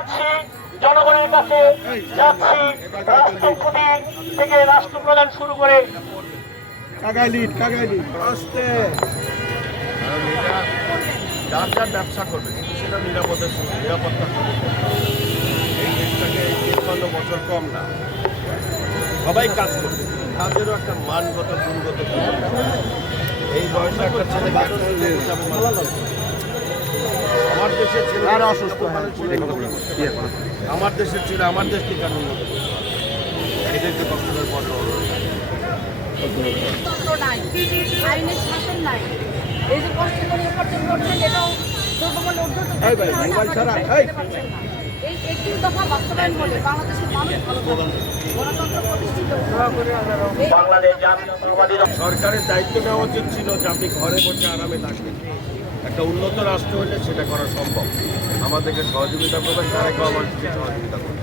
যাচ্ছি জনগণের কাছে, যাচ্ছি রাষ্ট্রপতি থেকে রাষ্ট্রপ্রধান শুরু করে আসতে যার যার ব্যবসা করবে, কিন্তু সেটা নিরাপত্তার সঙ্গে নিরাপত্তা এই দেশটাকে ৫৩ বছর কম না, সবাই কাজ করবে, কাজেরও একটা মানগত গুণগত এই বয়সে একটা ছেলে আমার দেশের ছেলে অসুস্থ, আমার দেশের ছেলে আমার দেশকে কেন উন্নত করতে পারে? এদেরকে কষ্টের পর নাই, আইনের শাসন নাই। এই যে কষ্ট করে উপার্জন করছেন, এটাও দ্রব্যমূল্য এই একটি দফা বাস্তবায়ন হলে বাংলাদেশের মানুষ ভালো থাকবে, গণতন্ত্র প্রতিষ্ঠিত হবে। বাংলাদেশ জাতীয়তাবাদী দল সরকারের দায়িত্ব নেওয়া উচিত ছিল যে আপনি ঘরে বসে আরামে থাকবেন। একটা উন্নত রাষ্ট্র হলে সেটা করা সম্ভব। আমাদেরকে সহযোগিতা করবেন, তারেক রহমান সহযোগিতা করবেন।